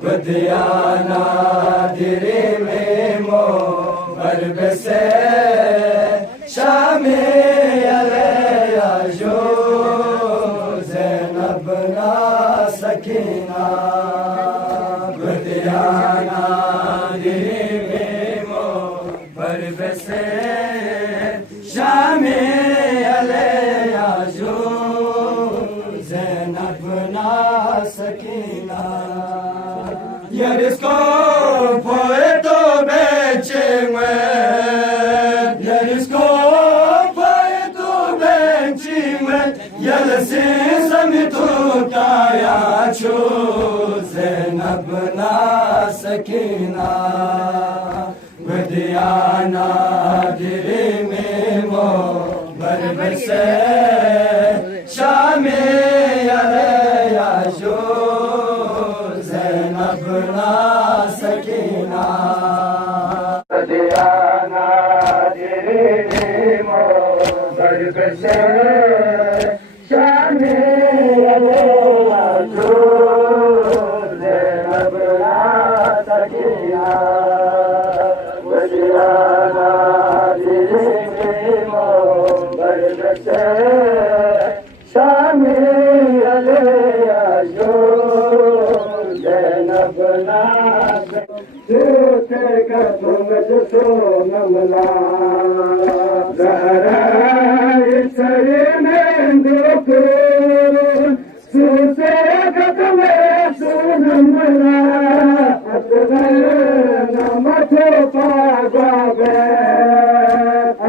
Badiana dirime mo barbese shame aleya jo Zainab na sakina Badiana dirime mo barbese shame aleya jo Zainab na sakina Yarisko poeto becengwe Yarisko poeto becengwe Yalasin samitu kaya chu Zainab na sakina Badiana dirime mo barbese Shame aleya jo Zainabna sakina Badiana dirime mo barbese Shame aleya jo Zainabna sakina Badiana dirime mo barbese Shame aleya jo Zainabna Sute ka tunga so namla Zahra isare mendoko Sute ka tunga so namla Asghar namato pagabe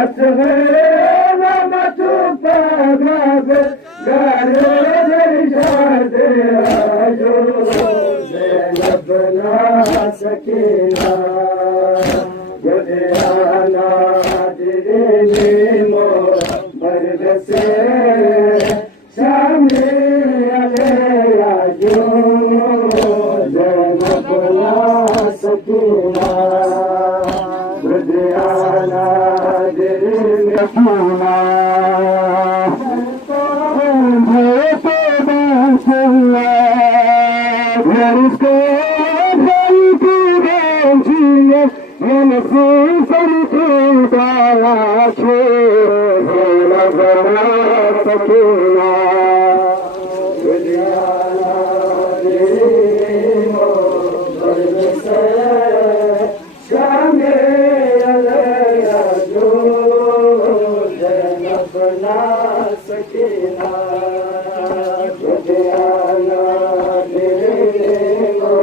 Asghar namato pagabe Gare dershade ajo Zainabna sakina Badiana dirime mo barbese Shame aleya jo Zainabna sakina Badiana dirime mo Yarisko poeto becengwe Yalasin samitu kaya chu Zainabna sakina Badiana dirime mo barbese Shame aleya jo Zainabna sakina Badiana dirime mo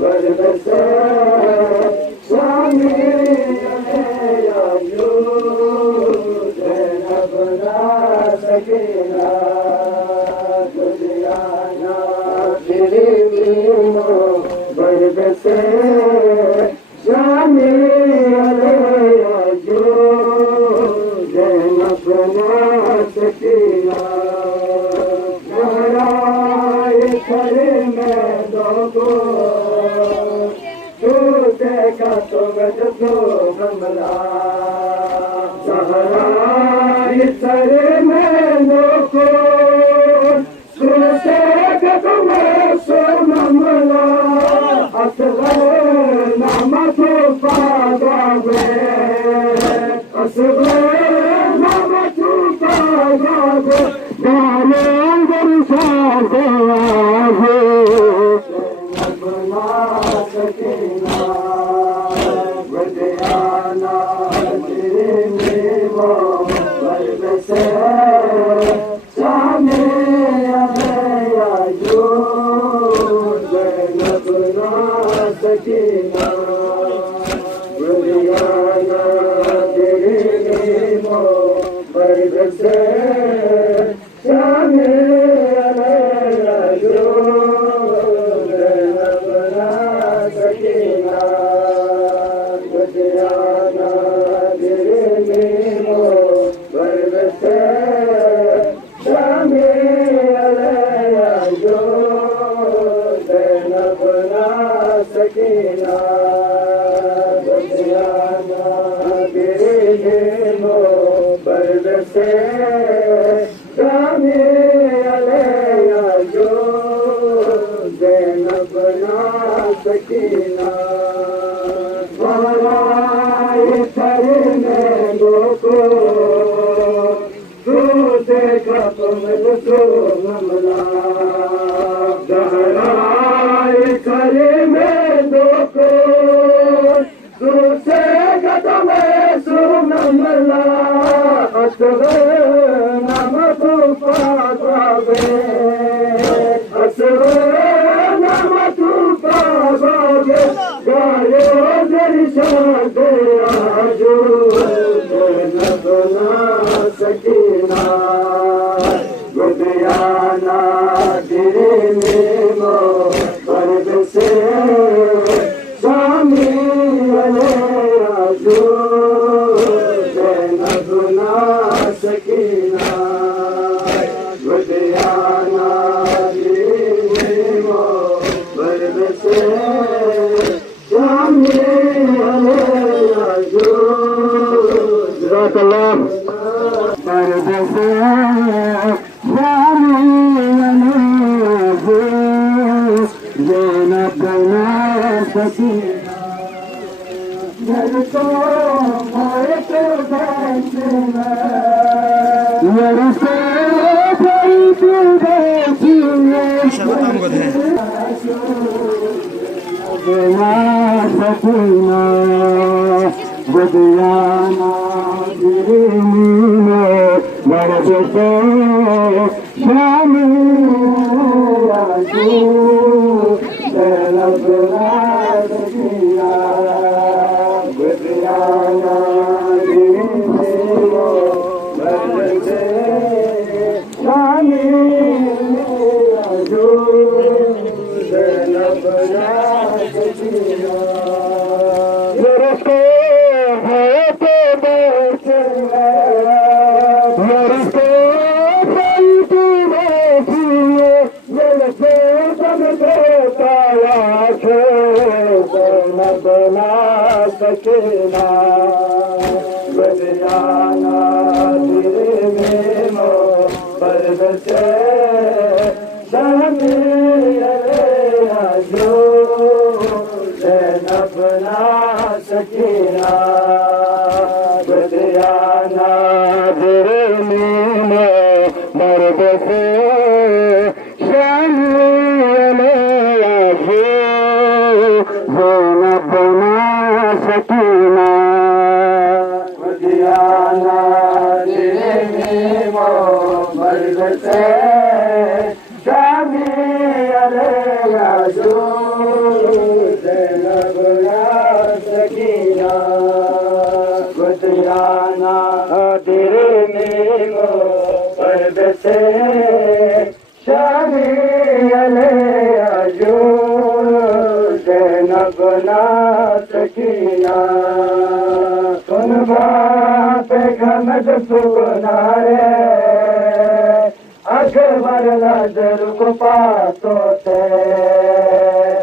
barbese Shame aleya jo Zainabna sakina Badiana dirime mo barbese Shame aleya jo Zainabna sakina Zahra isare mendoko Sute ka tunga so namla Zahra isare mendoko Sute ka tunga so namla Asghar namato pagabe Asghar namato pagabe Gare dershade ajo Zainabna sakina Badiana dirime mo barbese Shame aleya jo Zainabna sakina Badiana dirime mo barbese Shame aleya jo Zainabna sakina Badiana dirime mo barbese Shame aleya jo Zainabna sakina Badiana dirime mo barbese Shame aleya jo Zainabna Sakina वाराए करने लोको दूसरे का तुमको नमला गहराए करने लोको दूसरे का तुम्हें सुनमला असरे नम तू पावे असरे नम तू पावे गायो दर्शन दे आजो नबना सकीना गुदियाना गिरे मेमो पर्द से स्वामी वाले आजो नबना सकीना गुदियाना गिरे मेमो पर्द से स्वामी वाले आजो जज़ाकल्लाह पर्द से गुदियाना गिरी में मर्द से शामी आजू नबना सकीना गुदियाना गिरी में मर्द से शामी आजू नबना सकीना सकीना गुदियाना गिरे मेमो पर्द से शामी आजो नबना सकीना गुदियाना गिरे मेमो पर्द से शामी आजो नबना सकीना गुदियाना गिरे मेमो पर्द से शामी आजो नबना सकीना गुदियाना गिरे मेमो पर्द से शामी आजो नबना सकीना सुन बात घमत सुनारे अकबर नजर को पातो थे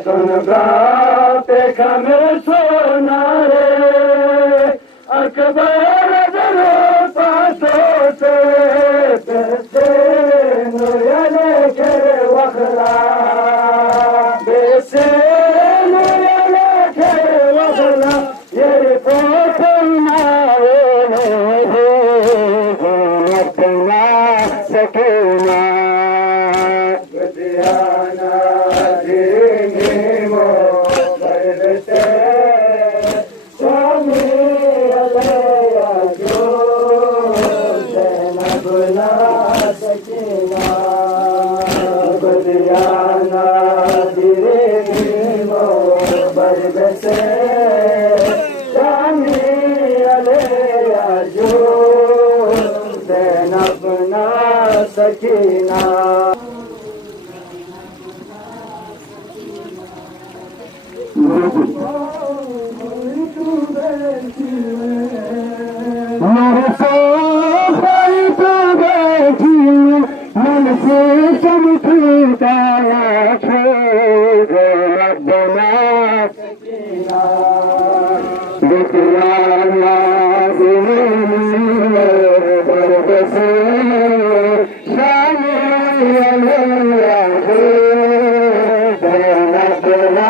सुन बात घमत सुनारे अकबर नजर पातो थे बेसे नुरने के वखला बेसे सकीना गुदियाना गिरे मेमो पर्द से स्वामी आजो नबना सकीना गुदियाना गिरे मेमो पर्द से स्वामी आजो नबना सकीना मेरे से बैठी मन से चमकता नबना सकीना गुदियाना गिरे मेमो पर्द से शामी आजो नबना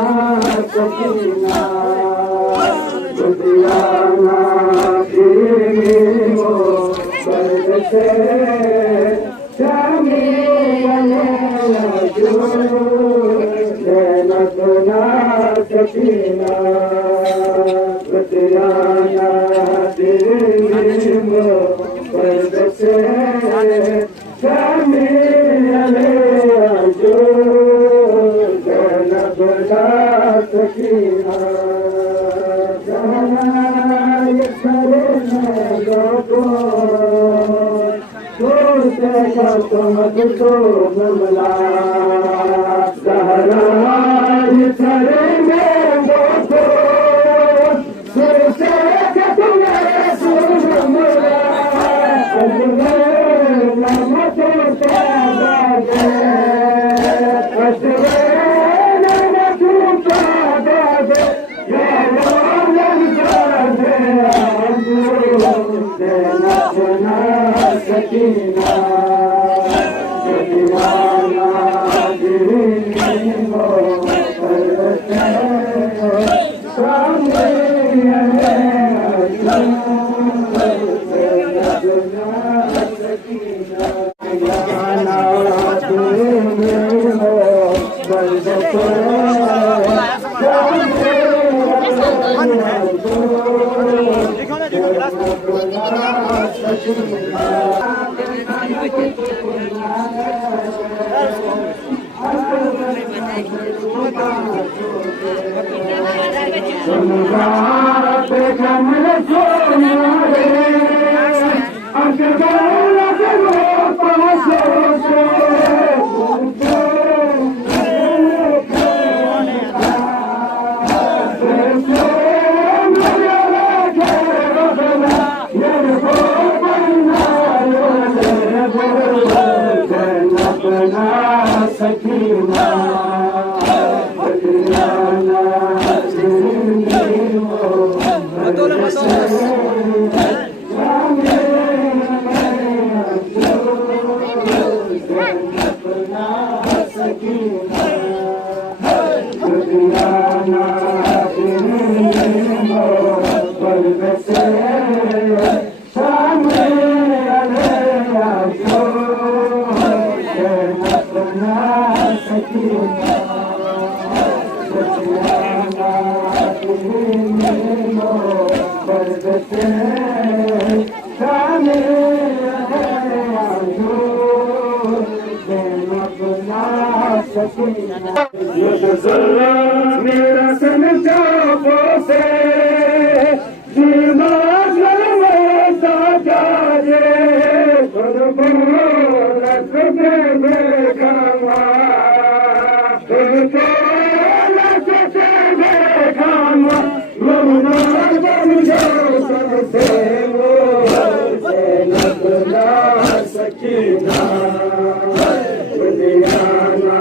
सकीना दुनियाना दीमो बरसे शामी जो जैनतना सकीना दुनियाना दीमो बरसे शामी जो जैनतना सकीना मेरा सन जापो से जीना जलवा जाए खुद बोलत पे बेगवा खुद बोलत पे बेगवा ममना बन जाओ सबसे वो लगना सकीना दुनियाना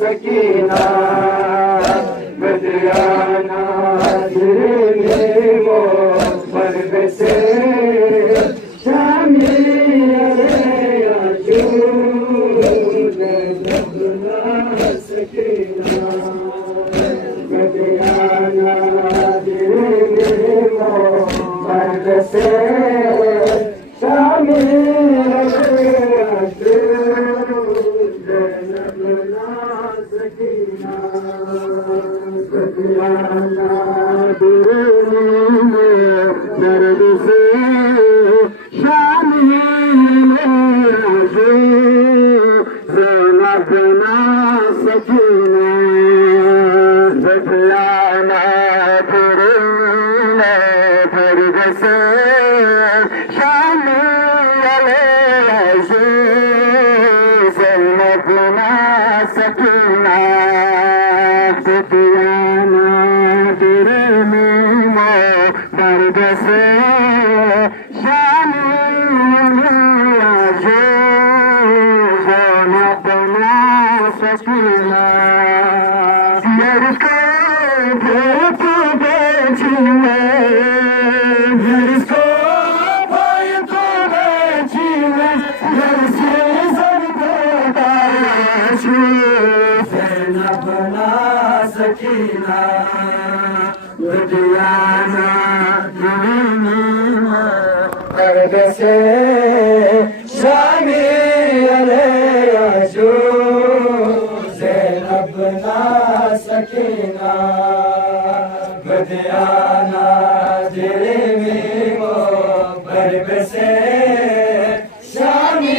सकीना बदलाना दिल मर्द से शामिल सकीना बदलाना दिल मर्द से शामिल सकीना लुधियाना गिरनी दर्द से शामी अले आजू ज़ैनब ना सकीना लुधियाना गिरनी दर्द से शामी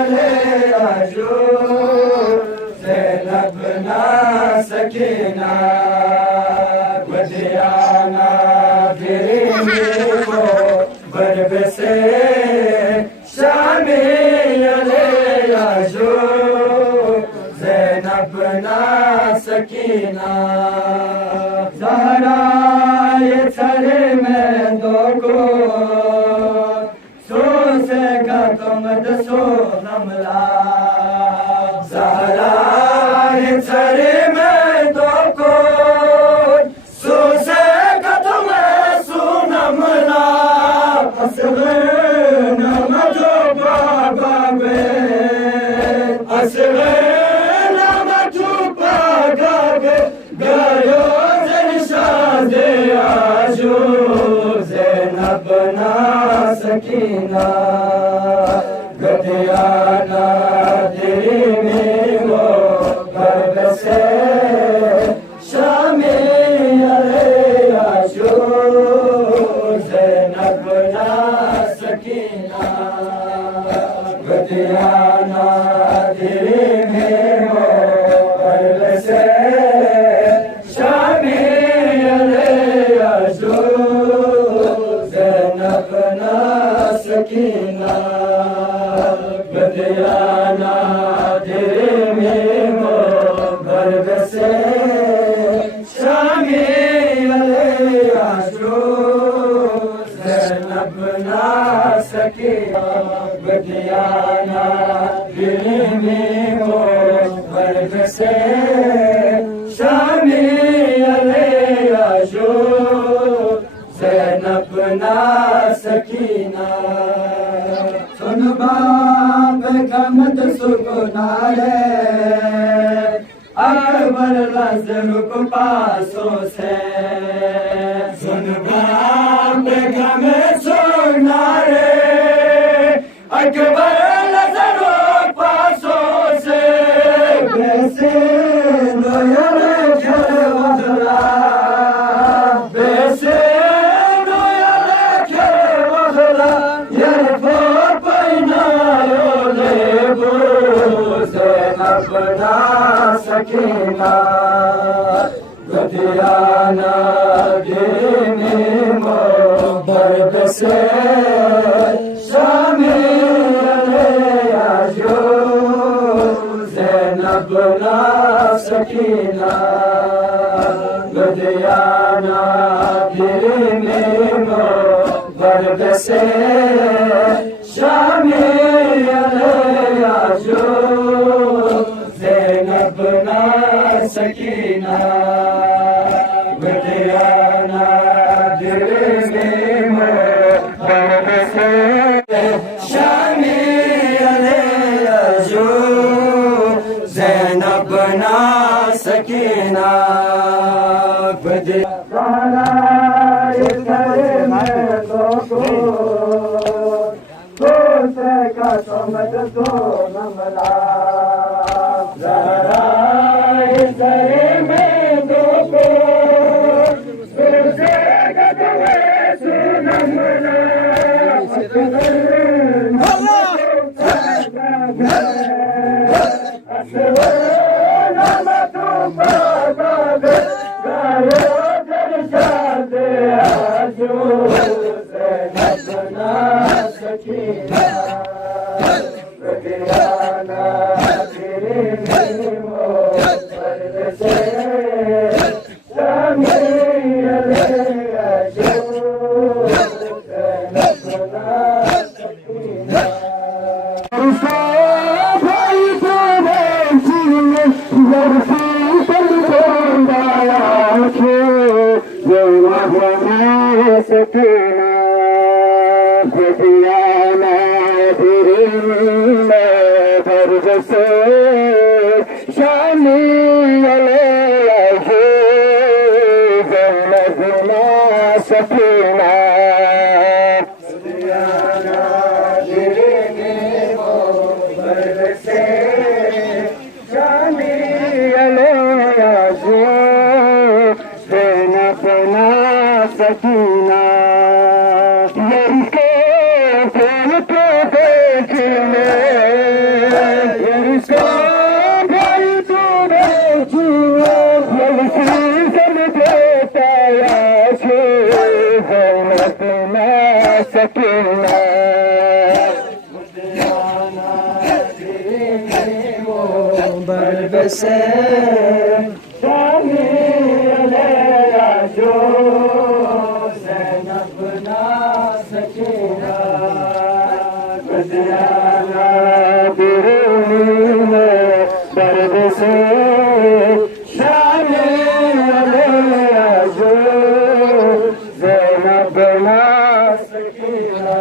अले आजू ज़ैनब ना सकीना लुधियाना गिरनी बर्ब से शामी अले आजू ज़ैनब ना सकीना ज़हरा ये सरे में दो को सो से का तुम दसो हमला ज़हरा ये सरे में दो को सो से का तुम सुनमला असगन मधु बाबा में असगन मधु बाबा गायो जलशादे आजू ज़ैनब ना सकीना गदियाना दिल में वो गर्द से शामी अले आजू ज़ैनब ना सकीना गदियाना दिल में वो गर्द से शामी अले आजू ज़ैनब ना सकीना गदियाना दिल में वो गर्द से शामी अले आजू ज़ैनब ना सकीना गदियाना दिल में वो गर्द से शामी अले आजू ज़ैनब ना सकीना सुन बाप का मत सुकुनारे अकबर लज़र को पासों से सुन बाप का मत सुनारे अकबर लज़र को पासों से वैसे नोयर घर वदला वैसे बना सकीना गदियाना गिरनी दर्द से शामी अले आजू ज़ैनब ना सकीना गदियाना गिरनी दर्द से शामी अले आजू ज़ैनब ना सकीना गदियाना दिल में दर्द से शामी अले आजू ज़ैनब ना सकीना गदियाना का समझ दो नमला ज़हरा सरे में दो को तुझसे कदम सुनमला शामी अले बसे शामी अले आजो ज़ैनब ना सकीना गदियाना बिरूनी में दर्द से शामी अले आजो ज़ैनब ना सकीना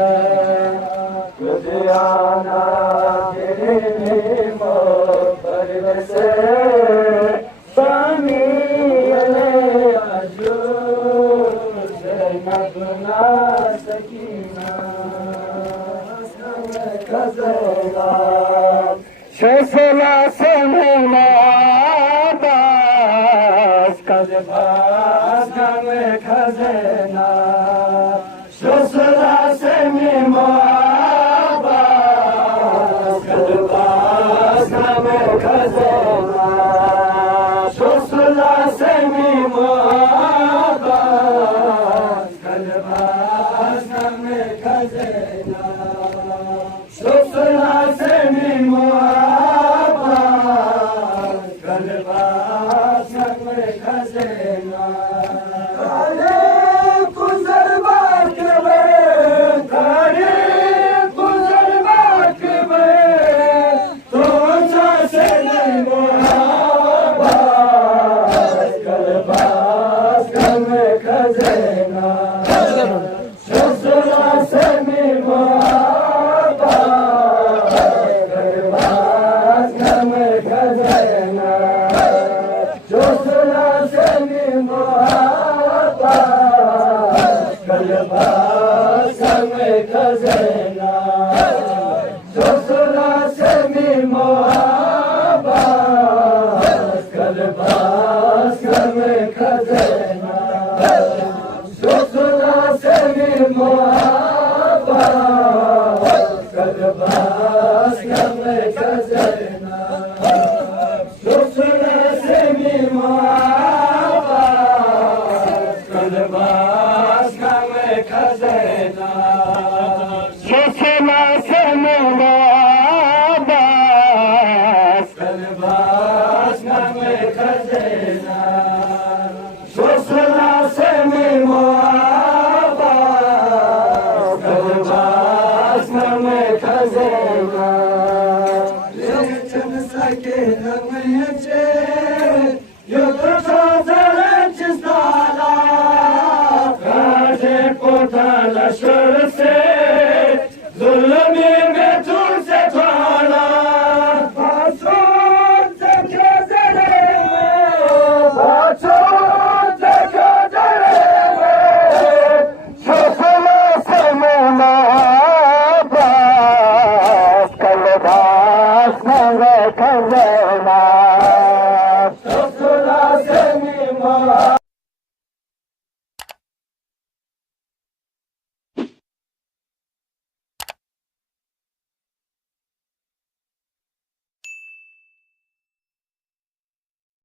गदियाना बिरूनी में दर्द से शामी अले आजो ज़ैनब ना सकीना खज़ाना शसला समेना दास कज़बास में खज़ाना शसला समेना दास कज़बास में खज़ाना शसला समेना दास कज़बास में खज़ाना शसला समेना कलबास में खज़ाना काले गुज़र बाग में काले गुज़र बाग में तो से कलबास में खज़ाना शसला समेना कलबास में खज़ाना शसला समेना कलबास में खज़ाना शसला समेना कलबास में खज़ाना शसला समेना कलबास में खज़ाना शसला समेना कलबास में खज़ाना शसला समेना कलबास में खज़ाना चन सके नमचे